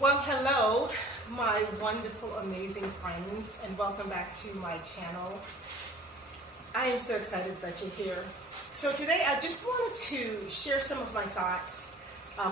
Well, hello, my wonderful, amazing friends, and welcome back to my channel. I am so excited that you're here. So today I just wanted to share some of my thoughts,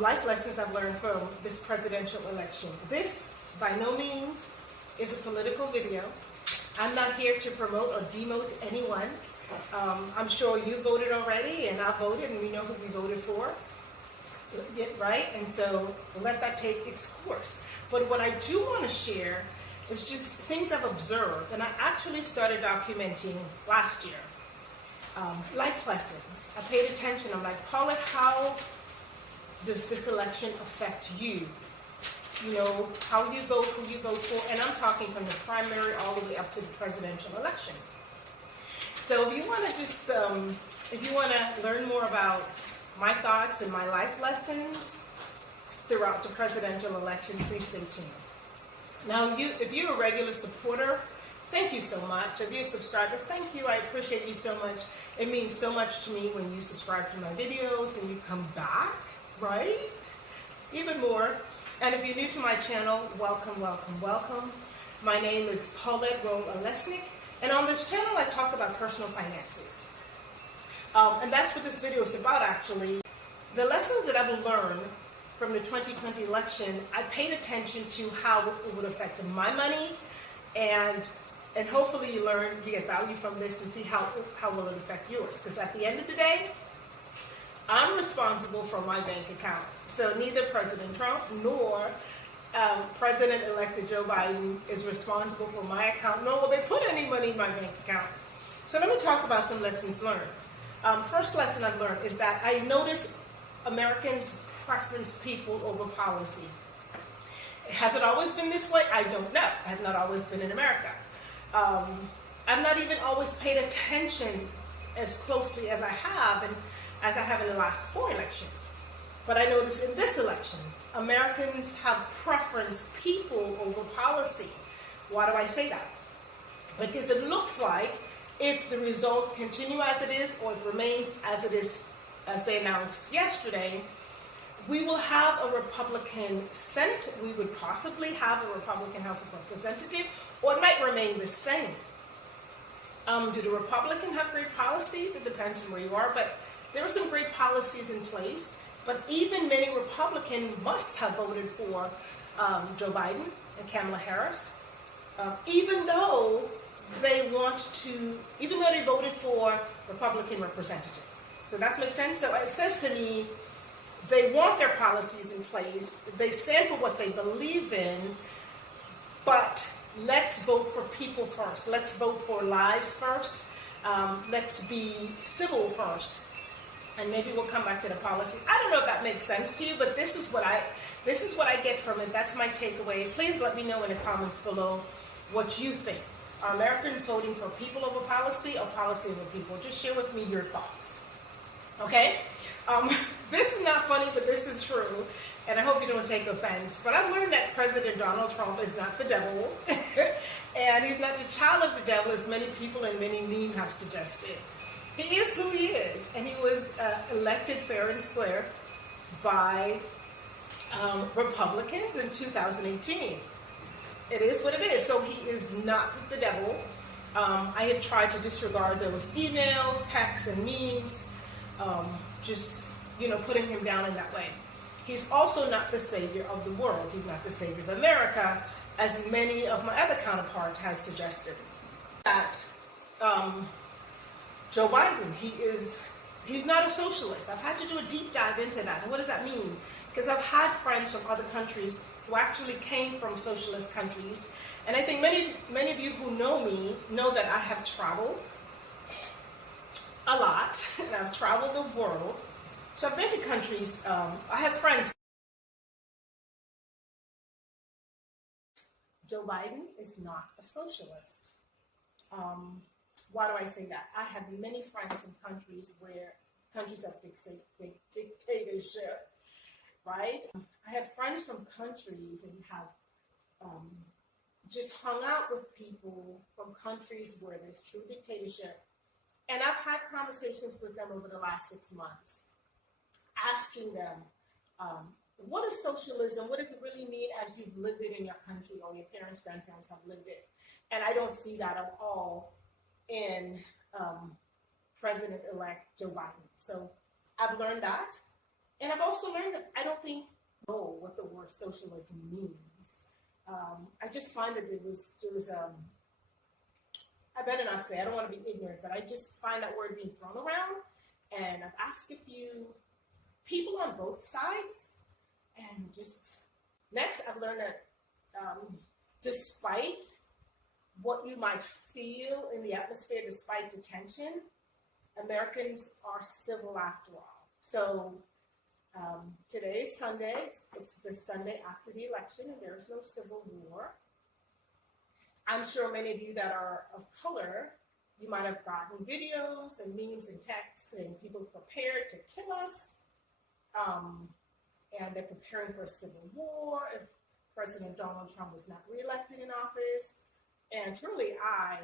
life lessons I've learned from this presidential election. This, by no means, is a political video. I'm not here to promote or demote anyone. I'm sure you voted already, and I voted, and we know who we voted for. Right? And so let that take its course. But what I do want to share is just things I've observed, and I actually started documenting last year. Life lessons. I paid attention. I'm like, Paulette, how does this election affect you? You know, how you vote, who you vote for, and I'm talking from the primary all the way up to the presidential election. So if you want to just, if you want to learn more about my thoughts and my life lessons throughout the presidential election, please stay tuned. Now, if you're a regular supporter, thank you so much. If you're a subscriber, thank you. I appreciate you so much. It means so much to me when you subscribe to my videos and you come back, right? Even more. And if you're new to my channel, welcome, welcome, welcome. My name is Paulette Rolle-Alesnik, and on this channel I talk about personal finances. And that's what this video is about, actually. The lessons that I've learned from the 2020 election, I paid attention to how it would affect my money, and hopefully you get value from this and see how will it affect yours. Because at the end of the day, I'm responsible for my bank account. So neither President Trump nor President-elect Joe Biden is responsible for my account, nor will they put any money in my bank account. So let me talk about some lessons learned. First lesson I've learned is that I notice Americans preference people over policy. Has it always been this way? I don't know. I have not always been in America. I've not even always paid attention as closely as I have in the last 4 elections. But I notice in this election, Americans have preferenced people over policy. Why do I say that? Because it looks like if the results continue as it is, or it remains as it is, as they announced yesterday, we will have a Republican Senate. We would possibly have a Republican House of Representatives, or it might remain the same. Do the Republicans have great policies? It depends on where you are, but there are some great policies in place. But even many Republicans must have voted for Joe Biden and Kamala Harris, even though they voted for Republican representative. So that makes sense. So it says to me, they want their policies in place. They stand for what they believe in, but let's vote for people first. Let's vote for lives first. Let's be civil first. And maybe we'll come back to the policy. I don't know if that makes sense to you, but this is what I get from it. That's my takeaway. Please let me know in the comments below what you think. Are Americans voting for people over policy, or policy over people? Just share with me your thoughts. Okay? This is not funny, but this is true, and I hope you don't take offense. But I've learned that President Donald Trump is not the devil, and he's not the child of the devil, as many people and many memes have suggested. He is who he is, and he was elected fair and square by Republicans in 2018. It is what it is. So he is not the devil. I have tried to disregard those emails, texts, and memes, just, putting him down in that way. He's also not the savior of the world. He's not the savior of America, as many of my other counterparts have suggested. That Joe Biden, he's not a socialist. I've had to do a deep dive into that. And what does that mean? Because I've had friends from other countries who actually came from socialist countries. And I think many of you who know me know that I have traveled a lot, and I've traveled the world. So I've been to countries, I have friends. Joe Biden is not a socialist. Why do I say that? I have many friends in countries of dictatorship, right? I have friends from countries and have just hung out with people from countries where there's true dictatorship. And I've had conversations with them over the last 6 months, asking them what is socialism? What does it really mean as you've lived it in your country or your parents, grandparents have lived it? And I don't see that at all in President-elect Joe Biden. So I've learned that. And I've also learned that I don't think I know what the word socialism means. I just find that I better not say, I don't want to be ignorant, but I just find that word being thrown around. And I've asked a few people on both sides. And just next, I've learned that despite what you might feel in the atmosphere, despite the tension, Americans are civil after all. So today is Sunday. It's the Sunday after the election, and there is no civil war. I'm sure many of you that are of color, you might have gotten videos and memes and texts and people prepared to kill us. And they're preparing for a civil war if President Donald Trump was not reelected in office. And truly, I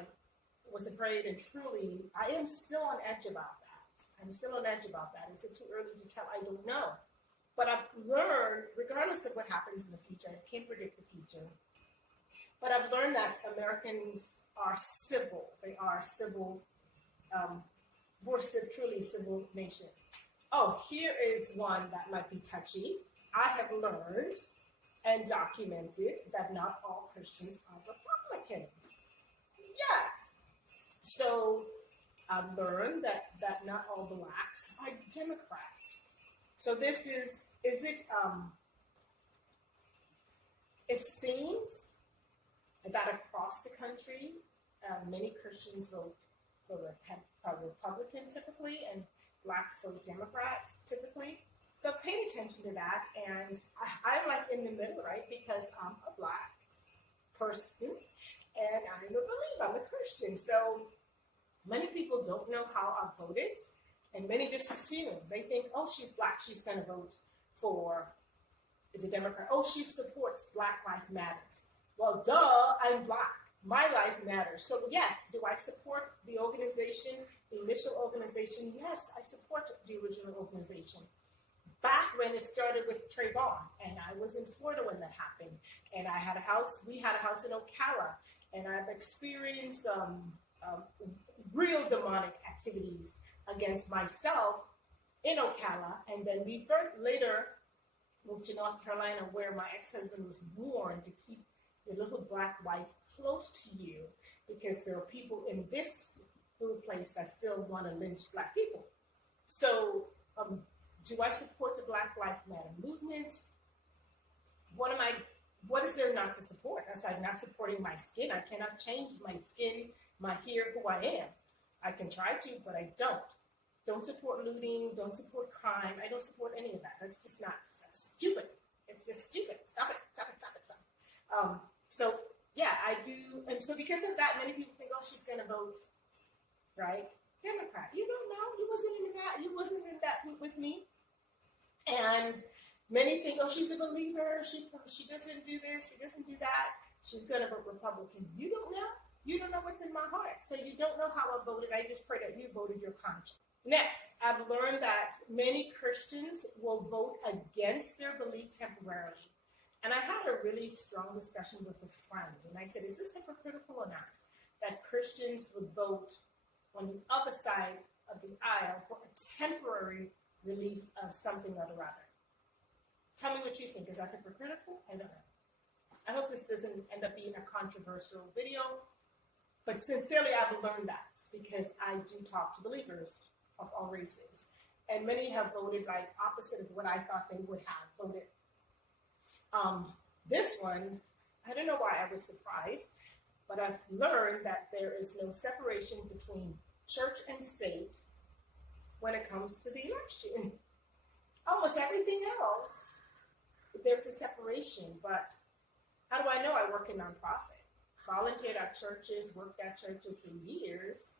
was afraid, and truly, I am still on edge about that. I'm still on edge about that. Is it too early to tell? I don't know. But I've learned, regardless of what happens in the future, I can't predict the future, but I've learned that Americans are civil. They are civil. We're truly a civil nation. Oh, here is one that might be touchy. I have learned and documented that not all Christians are Republican. Yeah. So I've learned that not all blacks are Democrats. So this is it, it seems that across the country, many Christians vote for Republican typically, and blacks vote Democrat typically. So paying attention to that, and I'm like in the middle, right? Because I'm a black person, and I'm a believer, I'm a Christian. So many people don't know how I voted, and many just assume. They think, oh, she's black, she's going to vote for the Democrat. Oh, she supports Black Lives Matters. Well, duh, I'm black. My life matters. So yes, do I support the organization, the initial organization? Yes, I support the original organization. Back when it started with Trayvon, and I was in Florida when that happened, and we had a house in Ocala, and I've experienced real demonic activities against myself in Ocala, and then we later moved to North Carolina, where my ex-husband was warned to keep your little black wife close to you, because there are people in this little place that still want to lynch black people. So, do I support the Black Lives Matter movement? What is there not to support? Aside not supporting my skin, I cannot change my skin, my hair, who I am. I can try to, but I don't. Don't support looting, don't support crime. I don't support any of that. That's just that's stupid. It's just stupid. Stop it. So yeah, I do. And so because of that, many people think, oh, she's going to vote, right? Democrat. You don't know. You wasn't in that with me. And many think, oh, she's a believer. She doesn't do this. She doesn't do that. She's going to vote Republican. You don't know. You don't know what's in my heart. So you don't know how I voted. I just pray that you voted your conscience. Next, I've learned that many Christians will vote against their belief temporarily. And I had a really strong discussion with a friend. And I said, is this hypocritical or not? That Christians would vote on the other side of the aisle for a temporary relief of something or other. Tell me what you think. Is that hypocritical? I don't know. I hope this doesn't end up being a controversial video, but sincerely, I've learned that because I do talk to believers of all races, and many have voted like opposite of what I thought they would have voted. This one, I don't know why I was surprised, but I've learned that there is no separation between church and state when it comes to the election. Almost everything else, there's a separation, but how do I know? I work in nonprofit, volunteered at churches, worked at churches for years,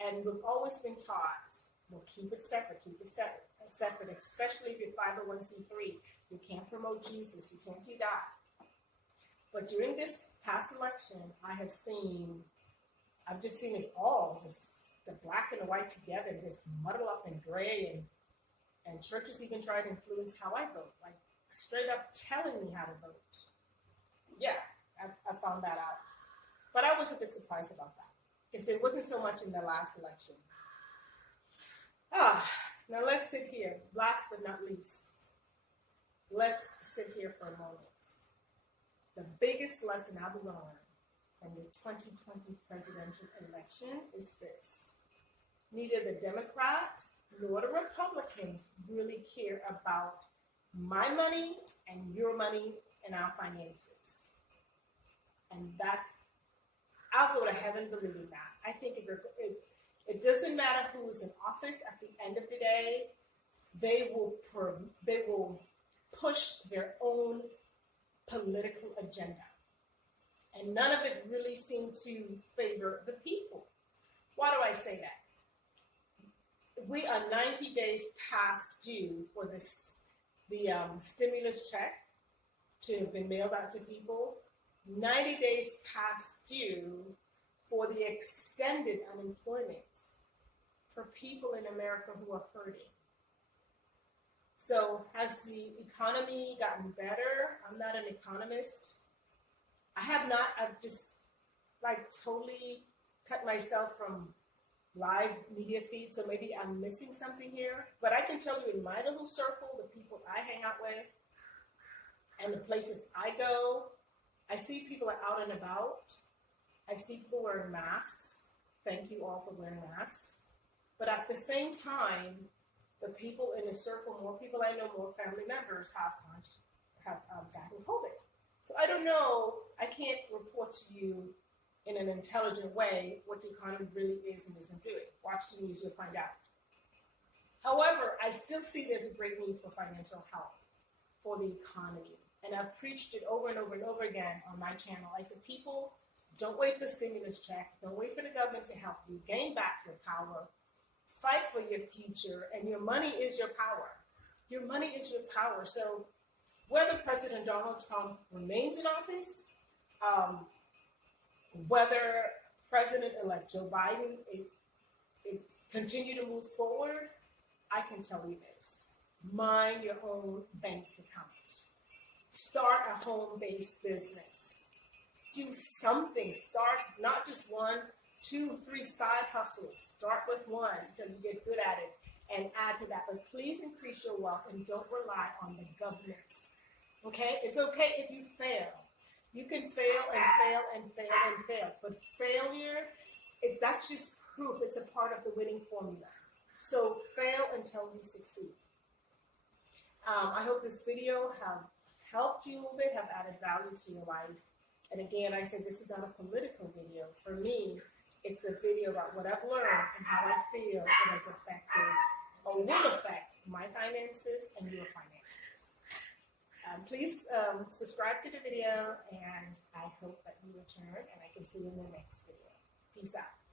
and we've always been taught, well, keep it separate, especially if you're 501c3. You can't promote Jesus, you can't do that. But during this past election, I've just seen it all, the black and the white together, and just muddle up in gray, and churches even try to influence how I vote. Like straight up telling me how to vote. Yeah, I found that out. But I was a bit surprised about that because it wasn't so much in the last election. Now let's sit here. Last but not least, let's sit here for a moment. The biggest lesson I've learned from the 2020 presidential election is this. Neither the Democrats nor the Republicans really care about my money and your money and our finances. And that's, I'll go to heaven believing that. I think it doesn't matter who's in office at the end of the day, they will push their own political agenda. And none of it really seemed to favor the people. Why do I say that? We are 90 days past due for the stimulus check to have been mailed out to people. 90 days past due for the extended unemployment for people in America who are hurting. So has the economy gotten better? I'm not an economist. I've just totally cut myself from live media feeds, so maybe I'm missing something here. But I can tell you in my little circle, the people I hang out with and the places I go, I see people are out and about. I see people wearing masks. Thank you all for wearing masks. But at the same time, the people in the circle, more people I know, more family members have gotten COVID. So I don't know, I can't report to you in an intelligent way what the economy really is and isn't doing. Watch the news, you'll find out. However, I still see there's a great need for financial help for the economy. And I've preached it over and over and over again on my channel. I said, people, don't wait for the stimulus check. Don't wait for the government to help you. Gain back your power. Fight for your future. And your money is your power. Your money is your power. So whether President Donald Trump remains in office, whether President-elect Joe Biden continue to move forward, I can tell you this. Mind your own bank account. Start a home-based business. Do something. Start not just 1, 2, 3 side hustles. Start with one until you get good at it and add to that. But please increase your wealth and don't rely on the government. Okay? It's okay if you fail. You can fail and fail and fail and fail. But failure, that's just proof. It's a part of the winning formula. So fail until you succeed. I hope this video have helped you a little bit, have added value to your life. And again, I said this is not a political video. For me, it's a video about what I've learned and how I feel it has affected or will affect my finances and your finances. Please subscribe to the video, and I hope that you return, and I can see you in the next video. Peace out.